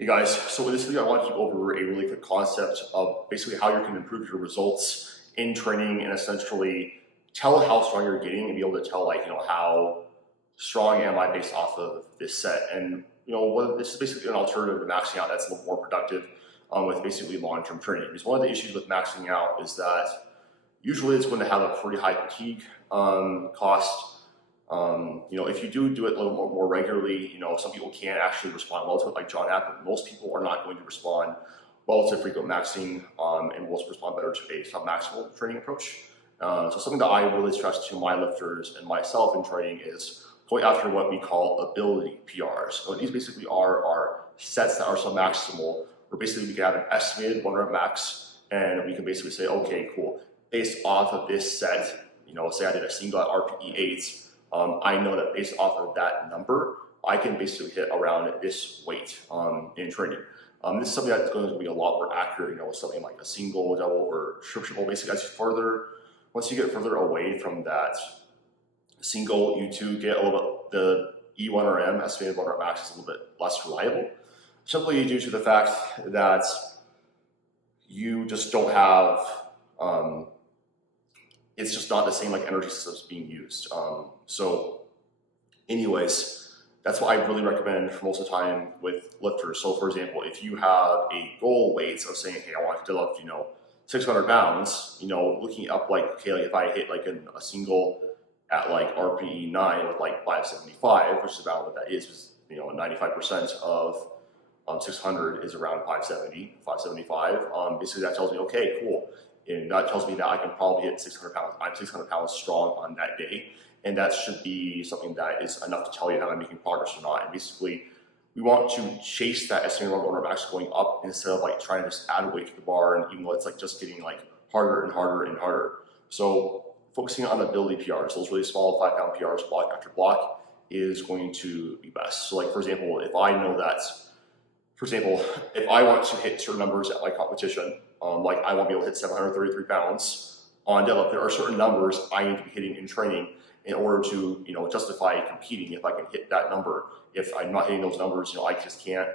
Hey guys, so with this video I want to go over a really quick concept of basically how you can improve your results in training and essentially tell how strong you're getting and be able to tell how strong am I based off of this set. And this is basically an alternative to maxing out that's a little more productive with basically long-term training. Because one of the issues with maxing out is that usually it's going to have a pretty high fatigue cost. If you do it a little more regularly, some people can actually respond well to it, like John App, but most people are not going to respond well to frequent maxing and will respond better to a submaximal training approach. So something that I really stress to my lifters and myself in training is going after what we call ability PRs. So these basically are our sets that are submaximal, where basically we can have an estimated 1 rep max, and we can basically say, okay, cool, based off of this set, say I did a single at RPE 8, I know that based off of that number, I can basically hit around this weight in training. This is something that's going to be a lot more accurate, with something like a single, double, or triple. Basically, once you get further away from that single, you do get a little bit, the E1 or M, estimated 1 rep max, is a little bit less reliable, simply due to the fact that you just don't have, it's just not the same energy systems being used. So anyways, that's what I really recommend for most of the time with lifters. So for example, if you have a goal weight of saying, hey, I want to lift, 600 pounds, looking up if I hit a single at RPE 9 with 575, which is about what that is 95% of 600 is around 570, 575. Basically that tells me, okay, cool. And that tells me that I can probably hit 600 pounds. I'm 600 pounds strong on that day. And that should be something that is enough to tell you if I'm making progress or not. And basically, we want to chase that estimated 1 rep max going up instead of trying to just add weight to the bar. And even though it's just getting harder and harder and harder. So focusing on ability PRs, those really small 5-pound PRs block after block, is going to be best. So for example, if I know that, if I want to hit certain numbers at my competition, I won't be able to hit 733 pounds on deadlift, there are certain numbers I need to be hitting in training in order to, justify competing. If I can hit that number, if I'm not hitting those numbers, I just can't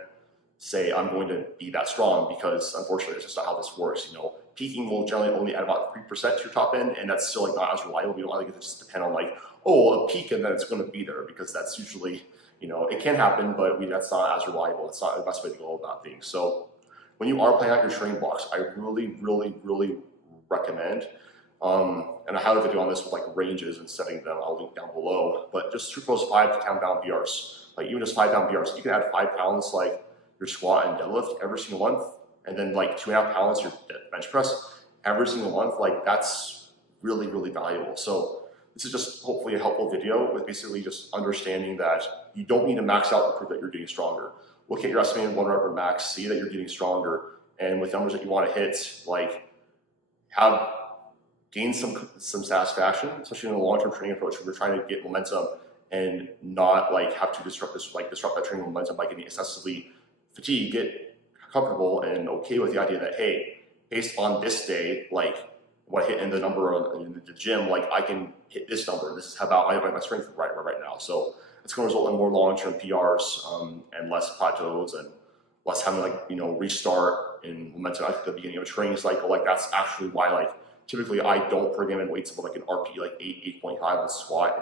say I'm going to be that strong, because unfortunately that's just not how this works. Peaking will generally only add about 3% to your top end, and that's still not as reliable. We don't want to just depend on a peak and then it's going to be there, because that's usually, it can happen, but that's not as reliable. It's not the best way to go about things. So when you are planning out your training blocks, I really, really, really recommend, and I have a video on this with ranges and setting them, I'll link down below, but just shoot those 5 to 10 pound PRs, even just 5 pound PRs. You can add 5 pounds your squat and deadlift every single month, and then 2.5 pounds your bench press every single month. That's really, really valuable. So this is just hopefully a helpful video with basically just understanding that you don't need to max out to prove that you're getting stronger. Look at your estimated 1 rep max, see that you're getting stronger, and with numbers that you want to hit, gain some satisfaction, especially in a long-term training approach where you're trying to get momentum and not have to disrupt that training momentum by getting excessively fatigued. Get comfortable and okay with the idea that, hey, based on this day, what I hit in the number in the gym, I can hit this number. This is about my strength right now. So it's going to result in more long-term PRs and less plateaus and less having restart in momentum at the beginning of a training cycle. That's actually why typically I don't program in weights above an RPE 8, 8.5 on squat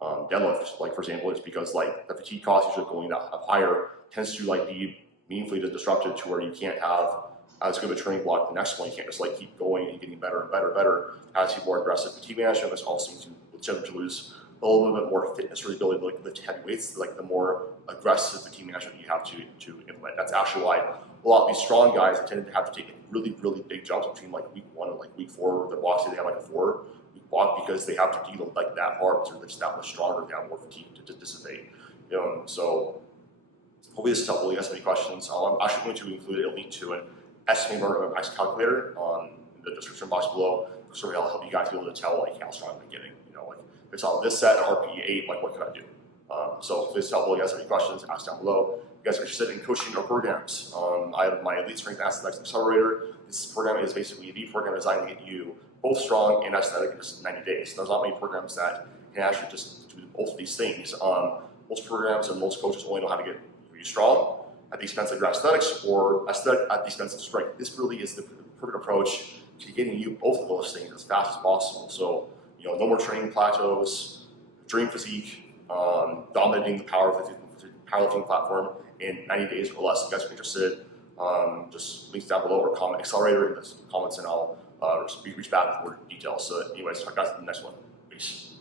and deadlift. For example, it's because the fatigue cost usually going up higher tends to be meaningfully disrupted to where you can't have as good of a training block the next one. You can't just keep going and getting better and better and better as you more aggressive fatigue management. This also needs to lose a little bit more fitness or the ability to lift heavy weights, the more aggressive fatigue management you have to implement. That's actually why a lot of these strong guys tend to have to take really, really big jumps between week 1 and week 4. Their blocks, they have a 4-week block, because they have to deload that hard, because they're just that much stronger. They have more fatigue to dissipate. So hopefully this is helpful. You guys have any questions? I'm actually going to include a link to an estimated 1 rep max calculator in the description box below, so it'll help you guys be able to tell how strong I'm getting. If it's on this set, RPE 8, what can I do? So if this is helpful, you guys have any questions, ask down below. If you guys are interested in coaching or programs, I have my Elite Strength Aesthetics Accelerator. This program is basically the program designed to get you both strong and aesthetic in just 90 days. There's not many programs that can actually just do both of these things. Most programs and most coaches only know how to get you strong, at the expense of your aesthetics or aesthetic at the expense of strength. This really is the perfect approach to getting you both of those things as fast as possible. So, you know, no more training plateaus, dream physique, dominating the powerlifting platform in 90 days or less. If you guys are interested, just links down below or comment accelerator in the comments, and I'll reach back with more details. So anyways, talk guys in the next one. Peace.